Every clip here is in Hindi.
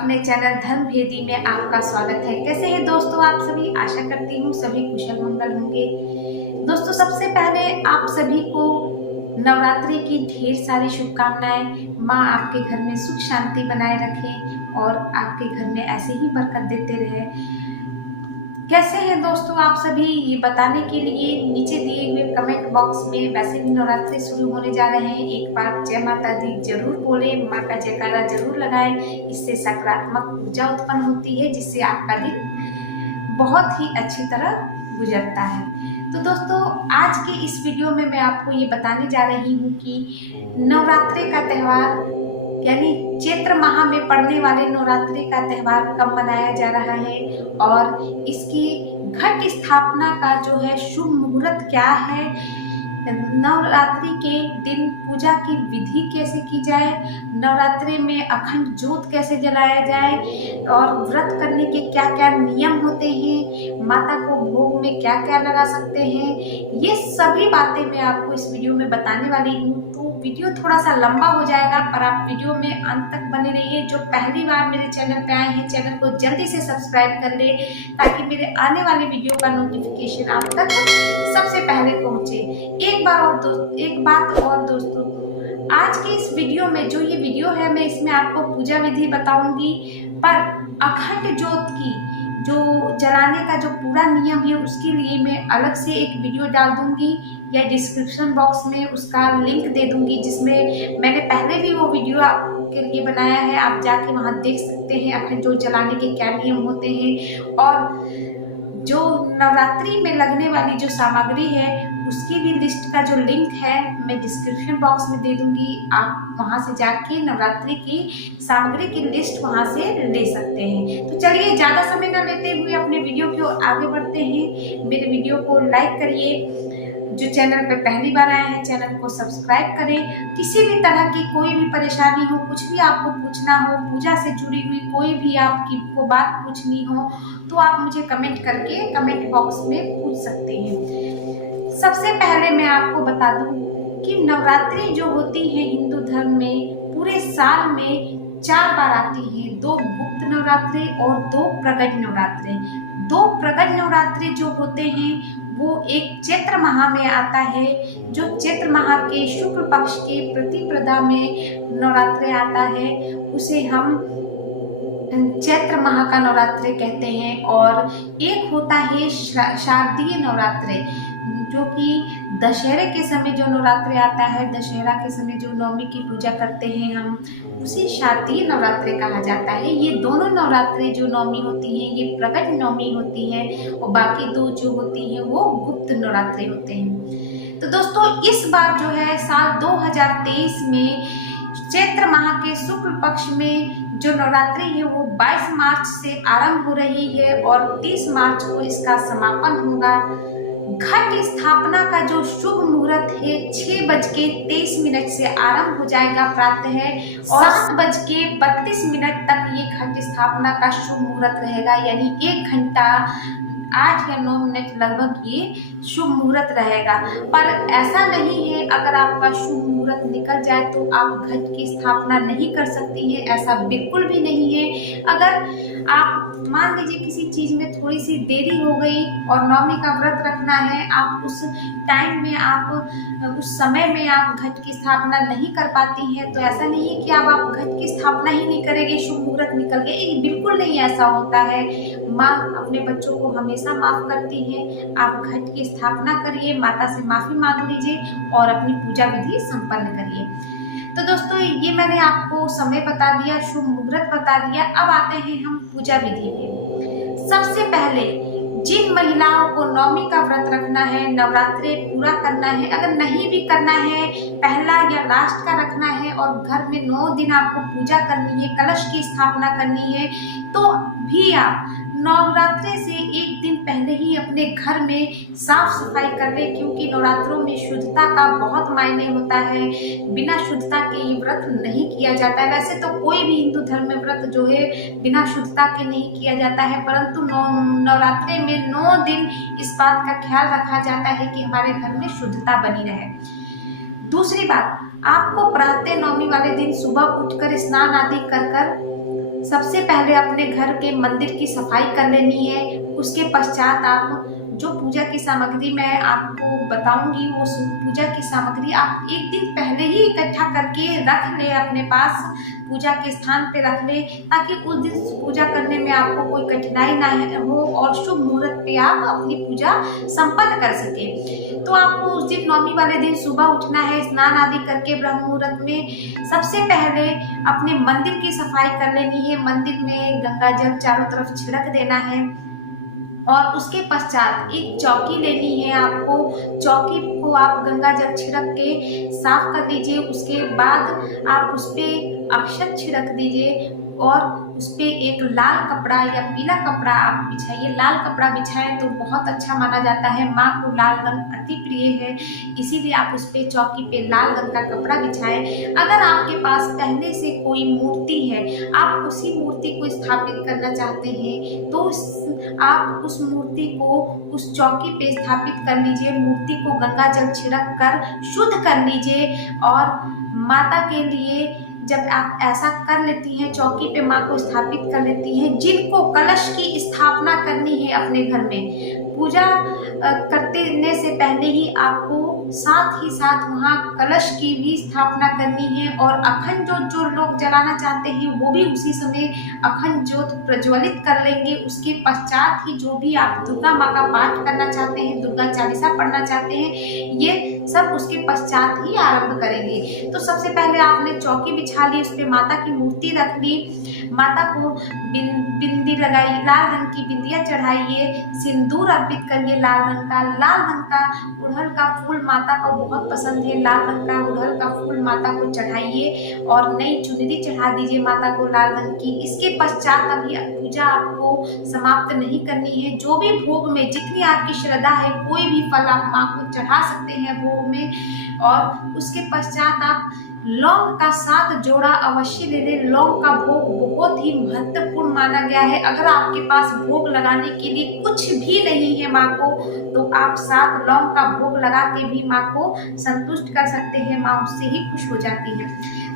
अपने चैनल धर्म भेदी में आपका स्वागत है। कैसे हैं दोस्तों आप सभी? आशा करती हूँ सभी कुशल मंगल होंगे। दोस्तों सबसे पहले आप सभी को नवरात्रि की ढेर सारी शुभकामनाएं। माँ आपके घर में सुख शांति बनाए रखें और आपके घर में ऐसे ही बरकत देते रहे। कैसे हैं दोस्तों आप सभी, ये बताने के लिए नीचे दिए हुए कमेंट बॉक्स में, वैसे भी नवरात्रि शुरू होने जा रहे हैं, एक बार जय माता दी जरूर बोले, माँ का जयकारा जरूर लगाएं। इससे सकारात्मक ऊर्जा उत्पन्न होती है जिससे आपका दिन बहुत ही अच्छी तरह गुजरता है। तो दोस्तों आज के इस वीडियो में मैं आपको ये बताने जा रही हूँ कि नवरात्रि का त्यौहार यानी चैत्र माह में पड़ने वाले नवरात्रि का त्यौहार कब मनाया जा रहा है और इसकी घट स्थापना का जो है शुभ मुहूर्त क्या है, नवरात्रि के दिन पूजा की विधि कैसे की जाए, नवरात्रि में अखंड ज्योत कैसे जलाया जाए और व्रत करने के क्या क्या नियम होते हैं, माता को भोग में क्या क्या लगा सकते हैं, ये सभी बातें मैं आपको इस वीडियो में बताने वाली हूँ। तो वीडियो थोड़ा सा लंबा हो जाएगा पर आप वीडियो में अंत तक बने रहिए। जो पहली बार मेरे चैनल पे आए हैं चैनल को जल्दी से सब्सक्राइब कर ले ताकि मेरे आने वाले वीडियो का नोटिफिकेशन आप तक सबसे पहले पहुंचे। एक बात और दोस्तों, आज के इस वीडियो में जो ये वीडियो है मैं इसमें आपको पूजा विधि बताऊंगी, पर अखंड ज्योत की जो जलाने का जो पूरा नियम है उसके लिए मैं अलग से एक वीडियो डाल दूंगी या डिस्क्रिप्शन बॉक्स में उसका लिंक दे दूंगी, जिसमें मैंने पहले भी वो वीडियो आपके लिए बनाया है। आप जाके वहां देख सकते हैं अखंड ज्योत जलाने के क्या नियम होते हैं और जो नवरात्रि में लगने वाली जो सामग्री है उसकी भी लिस्ट का जो लिंक है मैं डिस्क्रिप्शन बॉक्स में दे दूंगी। आप वहां से जाके नवरात्रि की सामग्री की लिस्ट वहां से ले सकते हैं। तो चलिए ज़्यादा समय न लेते हुए अपने वीडियो की ओर आगे बढ़ते हैं। मेरे वीडियो को लाइक करिए, जो चैनल पर पहली बार आए हैं चैनल को सब्सक्राइब करें। किसी भी तरह की कोई भी परेशानी हो, कुछ भी आपको पूछना हो, पूजा से जुड़ी हुई कोई भी आपकी को बात पूछनी हो तो आप मुझे कमेंट करके कमेंट बॉक्स में पूछ सकते हैं। सबसे पहले मैं आपको बता दूं कि नवरात्रि जो होती है हिंदू धर्म में पूरे साल में 4 बार आती है। 2 गुप्त नवरात्रि और 2 प्रगट नवरात्रि। 2 प्रगट नवरात्रि जो होते हैं वो एक चैत्र माह में आता है, जो चैत्र माह के शुक्ल पक्ष के प्रतिपदा में नवरात्रि आता है, उसे हम चैत्र माह का नवरात्रि कहते हैं। और एक होता है शारदीय नवरात्रि, जो कि दशहरे के समय जो नवरात्रि आता है, दशहरा के समय जो नवमी की पूजा करते हैं हम, उसे शारदीय नवरात्रि कहा जाता है। ये दोनों नवरात्रि जो नवमी होती हैं ये प्रगट नवमी होती है और बाकी 2 जो होती हैं वो गुप्त नवरात्रि होते हैं। तो दोस्तों इस बार जो है साल 2023 में चैत्र माह के शुक्ल पक्ष में जो नवरात्रि है वो 22 मार्च से आरंभ हो रही है और 30 मार्च को इसका समापन होगा। घट स्थापना का जो शुभ मुहूर्त है 6:23 से आरंभ हो जाएगा प्रातः और 7:32 तक ये घट स्थापना का शुभ मुहूर्त रहेगा, यानी 1 घंटा 8 या 9 मिनट लगभग ये शुभ मुहूर्त रहेगा। पर ऐसा नहीं है अगर आपका शुभ मुहूर्त निकल जाए तो आप घट की स्थापना नहीं कर सकती हैं, ऐसा बिल्कुल भी नहीं है। अगर आप मान लीजिए किसी चीज में थोड़ी सी देरी हो गई और नवमी का व्रत रखना है, आप उस टाइम में आप उस समय में आप घट की स्थापना नहीं कर पाती हैं, तो ऐसा नहीं है कि आप घट की स्थापना ही नहीं करेंगे, शुभ मुहूर्त निकल गया, ये बिल्कुल नहीं ऐसा होता है। माँ अपने बच्चों को हमेशा माफ करती है। आप घट की स्थापना करिए, माता से माफी मांग लीजिए और अपनी पूजा विधि संपन्न करिए। तो दोस्तों ये मैंने आपको समय बता दिया, शुभ मुहूर्त बता दिया। अब आते हैं हम पूजा विधि पे। सबसे पहले जिन महिलाओं को नवमी का व्रत रखना है, नवरात्रि पूरा करना है, अगर नहीं भी करना है, पहला या लास्ट का रखना है और घर में 9 दिन आपको पूजा करनी है, कलश की स्थापना करनी है, तो भी आप नवरात्रि से 1 दिन पहले ही अपने घर में साफ सफाई कर ले, क्योंकि नवरात्रों में शुद्धता का बहुत मायने होता है। बिना शुद्धता के ये व्रत नहीं किया जाता है। वैसे तो कोई भी हिंदू धर्म में व्रत जो है बिना शुद्धता के नहीं किया जाता है, परंतु नवरात्रि में 9 दिन इस बात का ख्याल रखा जाता है कि हमारे घर में शुद्धता बनी रहे। दूसरी बात, आपको प्रातः नवमी वाले दिन सुबह उठकर स्नान आदि कर सबसे पहले अपने घर के मंदिर की सफाई कर लेनी है। उसके पश्चात आप जो पूजा की सामग्री मैं आपको बताऊंगी, वो पूजा की सामग्री आप एक दिन पहले ही इकट्ठा करके रख ले, अपने पास पूजा के स्थान पे रख ले, ताकि उस दिन पूजा करने में आपको कोई कठिनाई ना हो और शुभ मुहूर्त पे आप अपनी पूजा संपन्न कर सके। तो आपको उस दिन नवमी वाले दिन सुबह उठना है, स्नान आदि करके ब्रह्म मुहूर्त में सबसे पहले अपने मंदिर की सफाई कर लेनी है। मंदिर में गंगा जल चारों तरफ छिड़क देना है और उसके पश्चात एक चौकी लेनी है आपको। चौकी को आप गंगा जल छिड़क के साफ कर लीजिए। उसके बाद आप उस पर अक्षत छिड़क दीजिए और उस पर एक लाल कपड़ा या पीला कपड़ा आप बिछाइए। लाल कपड़ा बिछाएं तो बहुत अच्छा माना जाता है, माँ को लाल रंग अति प्रिय है, इसीलिए आप उस पे चौकी पे लाल रंग का कपड़ा बिछाएं। अगर आपके पास पहले से कोई मूर्ति है, आप उसी मूर्ति को स्थापित करना चाहते हैं, तो आप उस मूर्ति को उस चौकी पे स्थापित कर लीजिए। मूर्ति को गंगा जल छिड़क कर शुद्ध कर लीजिए और माता के लिए जब आप ऐसा कर लेती हैं, चौकी पे माँ को स्थापित कर लेती हैं, जिनको कलश की स्थापना करनी है अपने घर में, पूजा करने से पहले ही आपको साथ ही साथ वहाँ कलश की भी स्थापना करनी है और अखंड ज्योत जो लोग जलाना चाहते हैं वो भी उसी समय अखंड ज्योत प्रज्वलित कर लेंगे। उसके पश्चात ही जो भी आप दुर्गा माँ का पाठ करना चाहते हैं, दुर्गा चालीसा पढ़ना चाहते हैं, ये सब उसके पश्चात ही आरंभ करेंगे। तो सबसे पहले आपने चौकी बिछा ली, उस पर माता की मूर्ति रख ली, माता को बिंदी लगाई, लाल रंग की बिंदिया चढ़ाइए, सिंदूर अर्पित करिए लाल रंग का गुड़हल का फूल माता को बहुत पसंद है, लाल रंग का गुड़हल का फूल माता को चढ़ाइए और नई चुनरी चढ़ा दीजिए माता को लाल रंग की। इसके पश्चात अभी पूजा आपको समाप्त नहीं करनी है। जो भी भोग में जितनी आपकी श्रद्धा है, कोई भी फल आप माँ को चढ़ा सकते हैं भोग में। और उसके पश्चात आप लौंग का 7 जोड़ा अवश्य ले लें। लौंग का भोग बहुत ही महत्वपूर्ण माना गया है। अगर आपके पास भोग लगाने के लिए कुछ भी नहीं है माँ को, तो आप 7 लौंग का भोग लगा के भी माँ को संतुष्ट कर सकते हैं, माँ उससे ही खुश हो जाती है।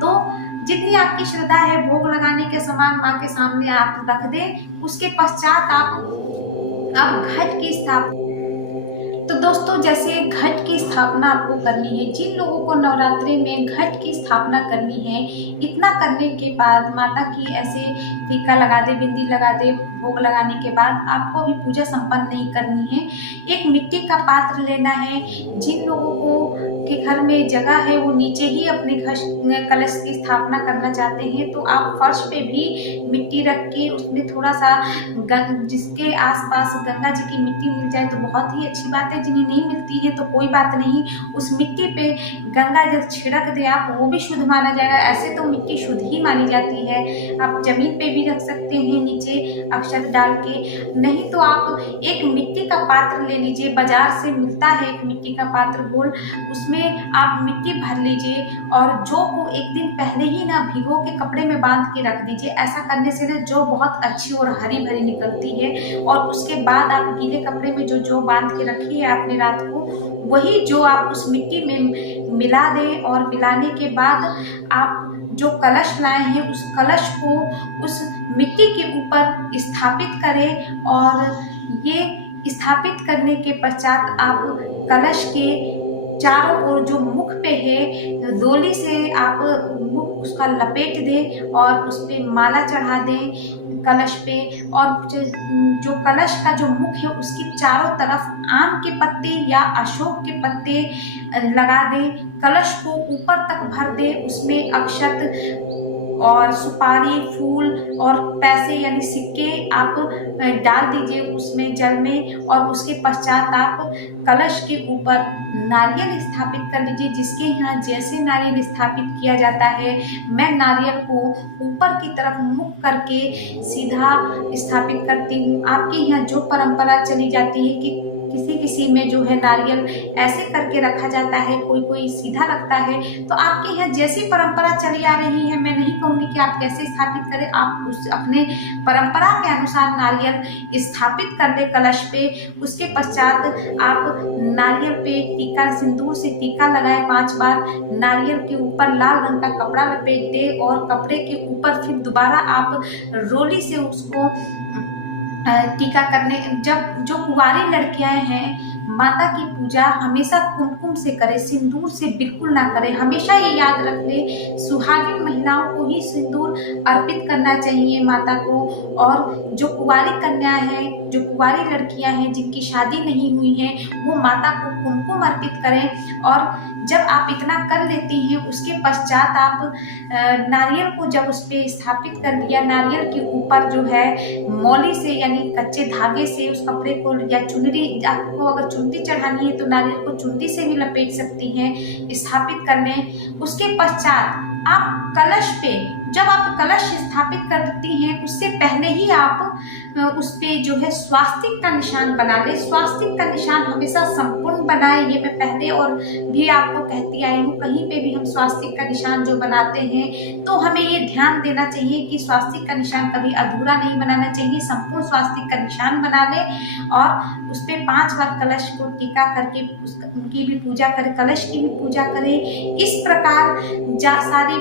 तो जितनी आपकी श्रद्धा है, भोग लगाने के सामान माँ के सामने आप रख दें। उसके पश्चात आप घट की स्थापना, तो दोस्तों जैसे घट की स्थापना आपको करनी है, जिन लोगों को नवरात्रि में घट की स्थापना करनी है, इतना करने के बाद माता की ऐसे टीका लगा दे, बिंदी लगा दे, भोग लगाने के बाद आपको अभी पूजा संपन्न नहीं करनी है। एक मिट्टी का पात्र लेना है। जिन लोगों को के घर में जगह है, वो नीचे ही अपने कलश की स्थापना करना चाहते हैं, तो आप फर्श पे भी मिट्टी रख के उसमें थोड़ा सा जिसके आसपास गंगा जी की मिट्टी मिल जाए तो बहुत ही अच्छी बात है। जिन्हें नहीं मिलती है तो कोई बात नहीं, उस मिट्टी पे गंगा जल छिड़क दे आप, वो भी शुद्ध माना जाएगा। ऐसे तो मिट्टी शुद्ध ही मानी जाती है। आप जमीन पे भी रख सकते हैं नीचे अक्षत डाल के, नहीं तो आप एक मिट्टी का पात्र ले लीजिए, बाजार से मिलता है एक मिट्टी का पात्र गोल, उसमें आप मिट्टी भर लीजिए और जौ को एक दिन पहले ही ना भिगो के कपड़े में बांध के रख दीजिए। ऐसा करने से ना जौ बहुत अच्छी और हरी भरी निकलती है। और उसके बाद आप गीले कपड़े में जो जौ बांध के रखी है आपने रात को, वही जो आप उस मिट्टी में मिला दें और मिलाने के बाद आप जो कलश लाए हैं उस कलश को उस मिट्टी के ऊपर स्थापित करें। और ये स्थापित करने के पश्चात आप कलश के चारों ओर जो मुख पे है, डोली से आप मुख उसका लपेट दें और उस पे माला चढ़ा दें कलश पे। और जो कलश का जो मुख है उसकी चारों तरफ आम के पत्ते या अशोक के पत्ते लगा दें। कलश को ऊपर तक भर दें, उसमें अक्षत और सुपारी, फूल और पैसे यानी सिक्के आप डाल दीजिए उसमें जल में। और उसके पश्चात आप कलश के ऊपर नारियल स्थापित कर लीजिए। जिसके यहाँ जैसे नारियल स्थापित किया जाता है, मैं नारियल को ऊपर की तरफ मुख करके सीधा स्थापित करती हूँ। आपके यहाँ जो परंपरा चली जाती है कि किसी किसी में जो है नारियल ऐसे करके रखा जाता है, कोई कोई सीधा रखता है। तो आपके यहाँ जैसी परंपरा चली आ रही है, मैं नहीं कहूँगी कि आप कैसे स्थापित करें, आप उस अपने परंपरा के अनुसार नारियल स्थापित कर ले कलश पे। उसके पश्चात आप नारियल पे टीका, सिंदूर से टीका लगाए 5 बार, नारियल के ऊपर लाल रंग का कपड़ा लपेट दे और कपड़े के ऊपर फिर दोबारा आप रोली से उसको टीका करने। जब जो कुंवारी लड़कियां हैं, माता की पूजा हमेशा कुमकुम से करें, सिंदूर से बिल्कुल ना करें। हमेशा ये याद रख ले, सुहागिन महिलाओं को ही सिंदूर अर्पित करना चाहिए माता को। और जो कुंवारी कन्या है, जो कुंवारी लड़कियां हैं जिनकी शादी नहीं हुई है, वो माता को कुमकुम अर्पित करें। और जब आप इतना कर लेती हैं, उसके पश्चात आप नारियल को जब उस पर स्थापित कर दिया, नारियल के ऊपर जो है मौली से यानी कच्चे धागे से उस कपड़े को, या चुनरी, आपको अगर चुनरी चढ़ानी है तो नारियल को चुनरी से भी लपेट सकती हैं, स्थापित कर लें। उसके पश्चात आप कलश पे, जब आप कलश स्थापित करती हैं उससे पहले ही आप उस पे जो है स्वास्तिक का निशान बना लें। स्वास्तिक का निशान हमेशा संपूर्ण बनाए, ये मैं पहले और भी आपको कहती आई हूँ। कहीं पे भी हम स्वास्तिक का निशान जो बनाते हैं तो हमें ये ध्यान देना चाहिए कि स्वास्तिक का निशान कभी अधूरा नहीं बनाना चाहिए, संपूर्ण स्वास्तिक का निशान बना लें। और उस पर 5 बार कलश को टीका करके उनकी भी पूजा करें, कलश की भी पूजा करें। इस प्रकार सारी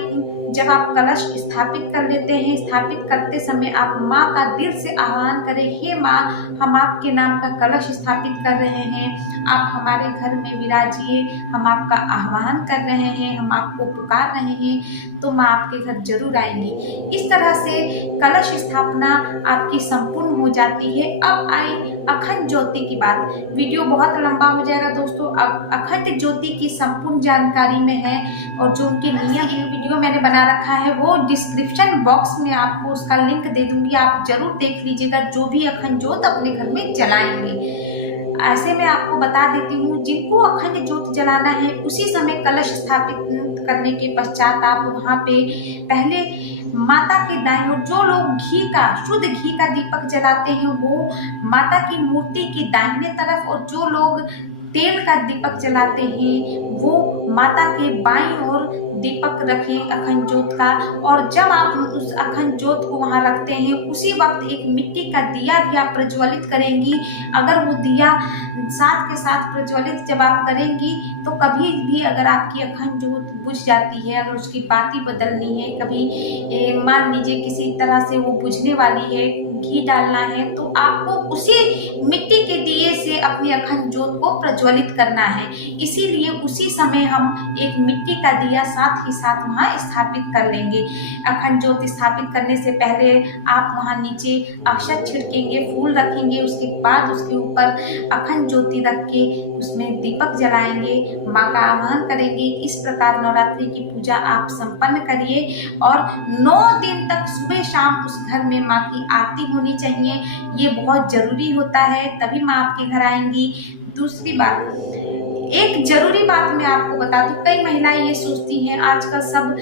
जब आप कलश स्थापित कर लेते हैं, स्थापित करते समय आप माँ का दिल से आह्वान करें, हे माँ, हम आपके नाम का कलश स्थापित कर रहे हैं, आप हमारे घर में विराजिए, हम आपका आह्वान कर रहे हैं, हम आपको पुकार रहे हैं, तो माँ आपके घर जरूर आएंगी। इस तरह से कलश स्थापना आपकी संपूर्ण हो जाती है। अब आई अखंड ज्योति की बात। वीडियो बहुत लंबा हो जाएगा दोस्तों। अब अखंड ज्योति की संपूर्ण जानकारी में है, और जो उनके नियम वीडियो मैंने बना रखा है वो डिस्क्रिप्शन बॉक्स में आपको उसका लिंक दे दूंगी, आप जरूर देख लीजिएगा, जो भी अखंड ज्योत अपने घर में जलाएंगे। ऐसे मैं आपको बता देती हूँ, जिनको अखंड ज्योत जलाना है उसी समय कलश स्थापित करने के पश्चात आप वहाँ पे पहले माता के दाएं ओर, जो लोग घी का, शुद्ध घी का दीपक जलाते हैं वो माता की मूर्ति के दाहिने तरफ, और जो लोग तेल का दीपक जलाते हैं वो माता के बाईं ओर दीपक रखें अखंड ज्योत का। और जब आप उस अखंड ज्योत को वहाँ रखते हैं, उसी वक्त एक मिट्टी का दिया भी आप प्रज्वलित करेंगी। अगर वो दिया साथ के साथ प्रज्वलित जब आप करेंगी तो कभी भी अगर आपकी अखंड ज्योत बुझ जाती है, अगर उसकी बाती बदलनी है, कभी मान लीजिए किसी तरह से वो बुझने वाली है, घी डालना है, तो आपको उसी मिट्टी के दिए से अपनी अखंड ज्योत को प्रज्वलित करना है। इसीलिए उसी समय हम एक मिट्टी का दिया साथ ही साथ वहाँ स्थापित कर लेंगे। अखंड ज्योत स्थापित करने से पहले आप वहाँ नीचे अक्षत छिड़केंगे, फूल रखेंगे, उसके बाद उसके ऊपर अखंड ज्योति रख के उसमें दीपक जलाएंगे, माँ का आह्वान करेंगे। इस प्रकार नवरात्रि की पूजा आप संपन्न करिए, और 9 दिन तक सुबह शाम उस घर में माँ की आरती होनी चाहिए। ये बहुत जरूरी होता है, तभी माँ आपके घर आएंगी। दूसरी बात, एक जरूरी बात मैं आपको बता दूं, कई महिलाएं ये सोचती हैं, आजकल सब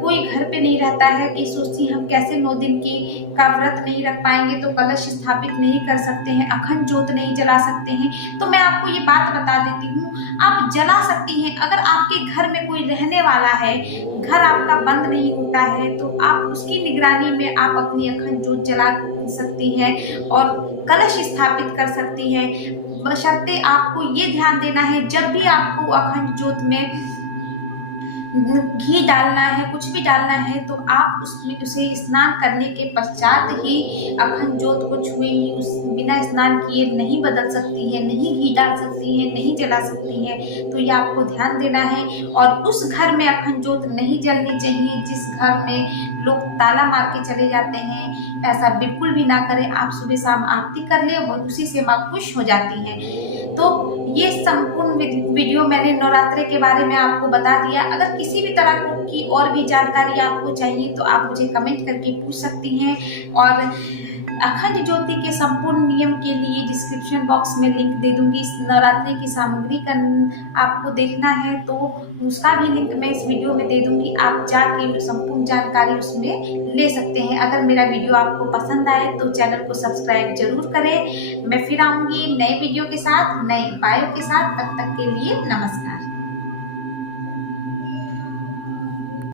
कोई घर पे नहीं रहता है, कि सोचती हम कैसे 9 दिन की का व्रत नहीं रख पाएंगे, तो कलश स्थापित नहीं कर सकते हैं, अखंड ज्योत नहीं जला सकते हैं। तो मैं आपको ये बात बता देती हूँ, आप जला सकती हैं। अगर आपके घर में कोई रहने वाला है, घर आपका बंद नहीं होता है, तो आप उसकी निगरानी में आप अपनी अखंड ज्योत जला सकती हैं और कलश स्थापित कर सकती हैं। बशर्ते आपको ये ध्यान देना है, जब भी आपको अखंड ज्योत में घी डालना है, कुछ भी डालना है, तो आप उसमें उसे स्नान करने के पश्चात ही अखंड ज्योत को छुएंगी। उस बिना स्नान किए नहीं बदल सकती है, नहीं घी डाल सकती है, नहीं जला सकती है। तो ये आपको ध्यान देना है। और उस घर में अखंड ज्योत नहीं जलनी चाहिए जिस घर में लोग ताला मार के चले जाते हैं, ऐसा बिल्कुल भी ना करें। आप सुबह शाम आरती कर ले और उसी से माँ खुश हो जाती हैं। तो ये संपूर्ण वीडियो मैंने नवरात्रि के बारे में आपको बता दिया। अगर किसी भी तरह की और भी जानकारी आपको चाहिए तो आप मुझे कमेंट करके पूछ सकती हैं। और अखंड ज्योति के संपूर्ण नियम के लिए डिस्क्रिप्शन बॉक्स में लिंक दे दूंगी। इस नवरात्रि की सामग्री का आपको देखना है तो उसका भी लिंक मैं इस वीडियो में दे दूंगी, आप जाके संपूर्ण जानकारी उसमें ले सकते हैं। अगर मेरा वीडियो आपको पसंद आए तो चैनल को सब्सक्राइब जरूर करें। मैं फिर आऊंगी नए वीडियो के साथ, नए उपायों के साथ। तब तक के लिए नमस्कार।